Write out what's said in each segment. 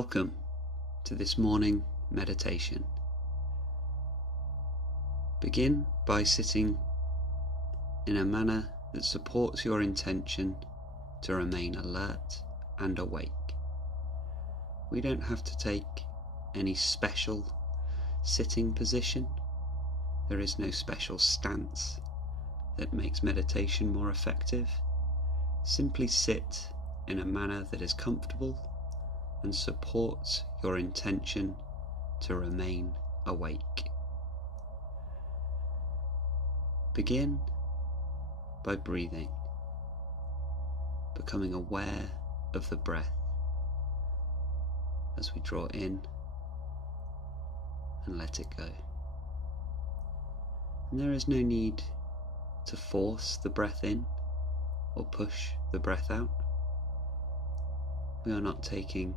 Welcome to this morning meditation. Begin by sitting in a manner that supports your intention to remain alert and awake. We don't have to take any special sitting position. There is no special stance that makes meditation more effective. Simply sit in a manner that is comfortable and supports your intention to remain awake. Begin by breathing, becoming aware of the breath as we draw in and let it go. And there is no need to force the breath in or push the breath out. We are not taking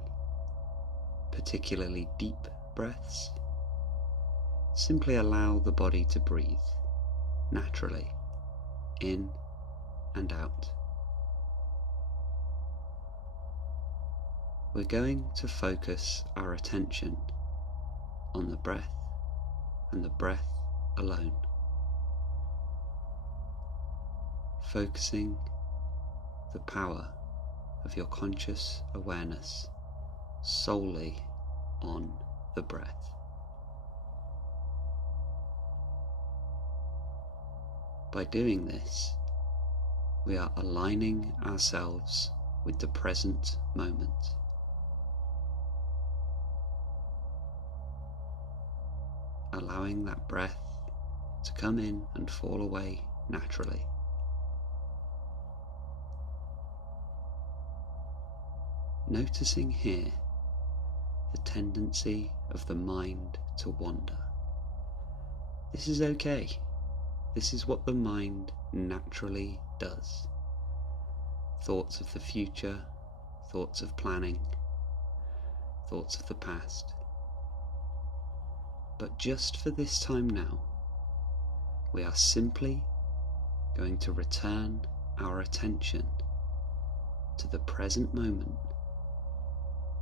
particularly deep breaths. Simply allow the body to breathe naturally, in and out. We're going to focus our attention on the breath and the breath alone, focusing the power of your conscious awareness solely on the breath. By doing this, we are aligning ourselves with the present moment. Allowing that breath to come in and fall away naturally. Noticing here the tendency of the mind to wander. This is okay. This is what the mind naturally does. Thoughts of the future, thoughts of planning, thoughts of the past. But just for this time now, we are simply going to return our attention to the present moment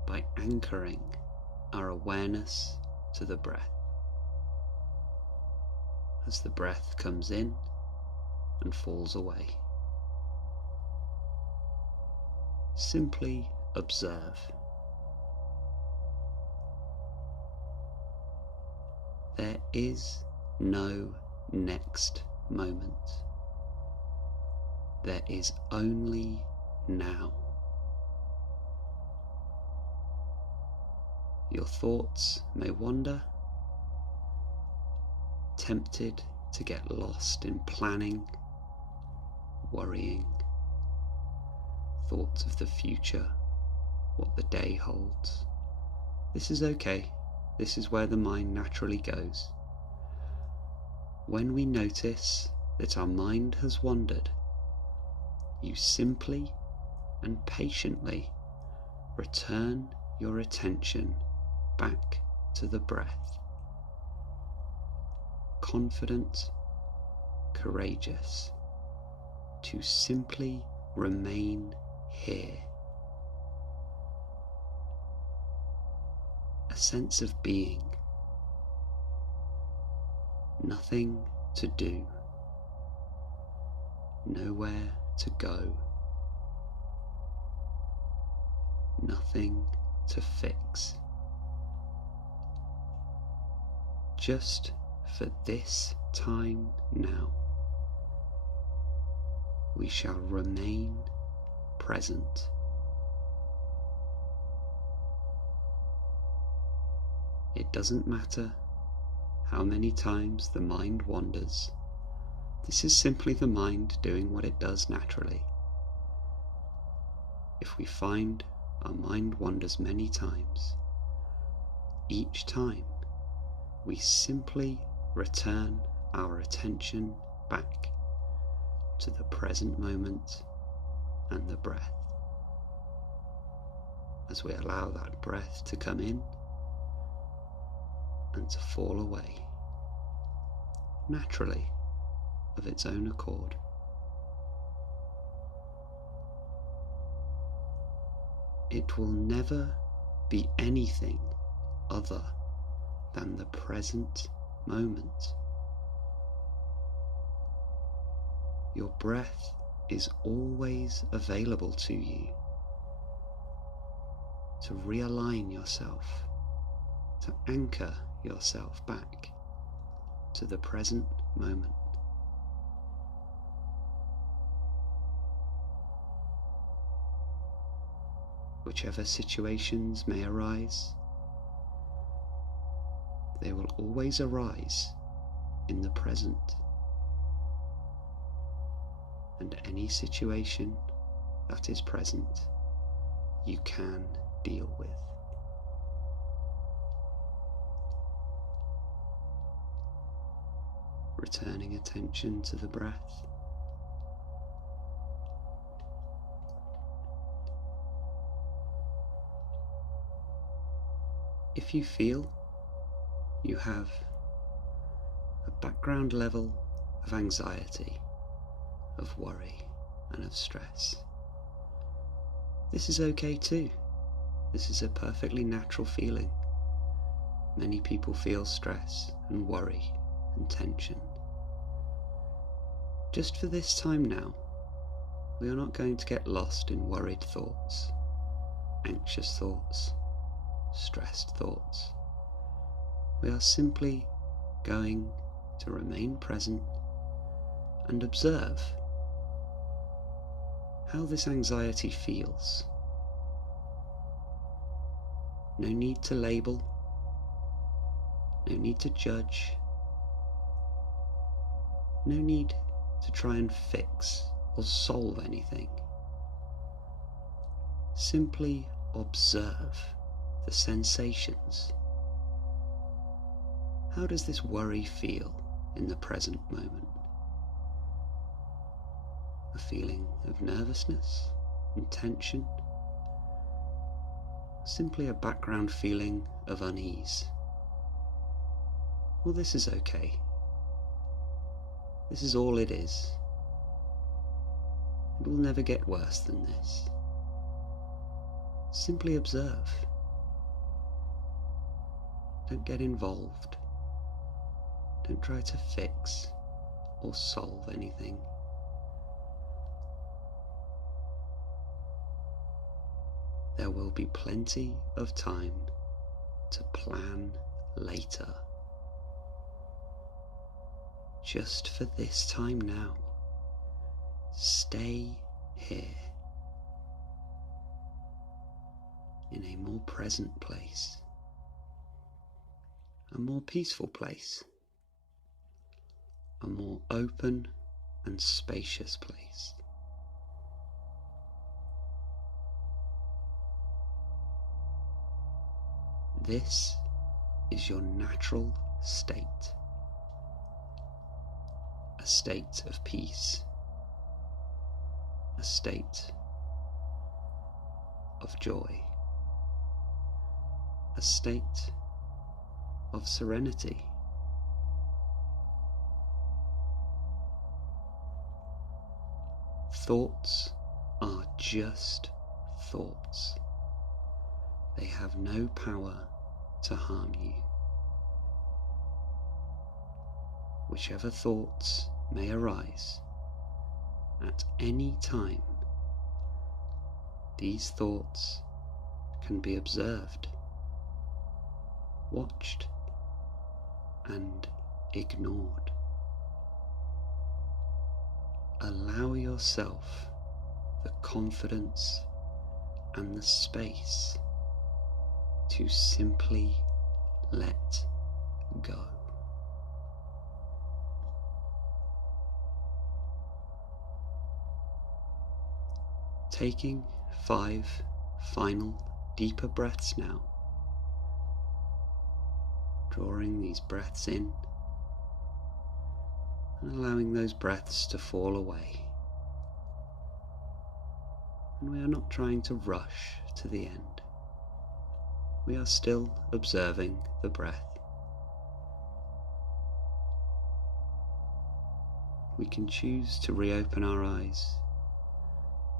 by anchoring our awareness to the breath. As the breath comes in and falls away, simply observe. There is no next moment. There is only now. Your thoughts may wander, tempted to get lost in planning, worrying, thoughts of the future, what the day holds. This is okay. This is where the mind naturally goes. When we notice that our mind has wandered, you simply and patiently return your attention back to the breath. Confident, courageous, to simply remain here. A sense of being. Nothing to do. Nowhere to go. Nothing to fix. Just for this time now, we shall remain present. It doesn't matter how many times the mind wanders. This is simply the mind doing what it does naturally. If we find our mind wanders many times, each time we simply return our attention back to the present moment and the breath. As we allow that breath to come in and to fall away naturally of its own accord. It will never be anything other than the present moment. Your breath is always available to you to realign yourself, to anchor yourself back to the present moment. Whichever situations may arise, they will always arise in the present, and any situation that is present you can deal with. Returning attention to the breath. If you feel you have a background level of anxiety, of worry, and of stress, this is okay too. This is a perfectly natural feeling. Many people feel stress and worry and tension. Just for this time now, we are not going to get lost in worried thoughts, anxious thoughts, stressed thoughts. We are simply going to remain present and observe how this anxiety feels. No need to label, no need to judge, no need to try and fix or solve anything. Simply observe the sensations. How does this worry feel in the present moment? A feeling of nervousness and tension? Simply a background feeling of unease? Well, this is okay. This is all it is. It will never get worse than this. Simply observe. Don't get involved. Don't try to fix or solve anything. There will be plenty of time to plan later. Just for this time now, stay here in a more present place, a more peaceful place, a more open and spacious place. This is your natural state, a state of peace, a state of joy, a state of serenity. Thoughts are just thoughts. They have no power to harm you. Whichever thoughts may arise at any time, these thoughts can be observed, watched, and ignored. Allow yourself the confidence and the space to simply let go. Taking 5 final deeper breaths now, drawing these breaths in and allowing those breaths to fall away. And we are not trying to rush to the end. We are still observing the breath. We can choose to reopen our eyes,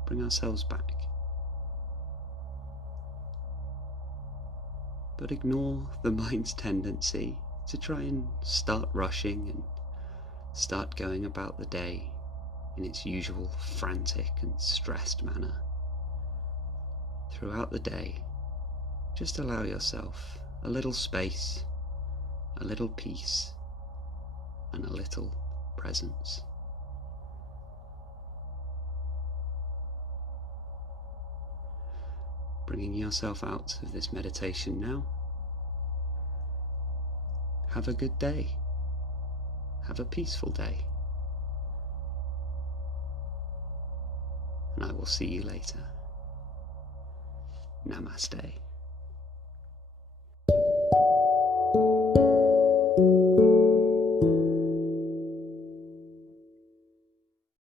bring ourselves back. but ignore the mind's tendency to try and start rushing and start going about the day in its usual frantic and stressed manner. Throughout the day, just allow yourself a little space, a little peace, and a little presence. Bringing yourself out of this meditation now. Have a good day. Have a peaceful day. And I will see you later. Namaste.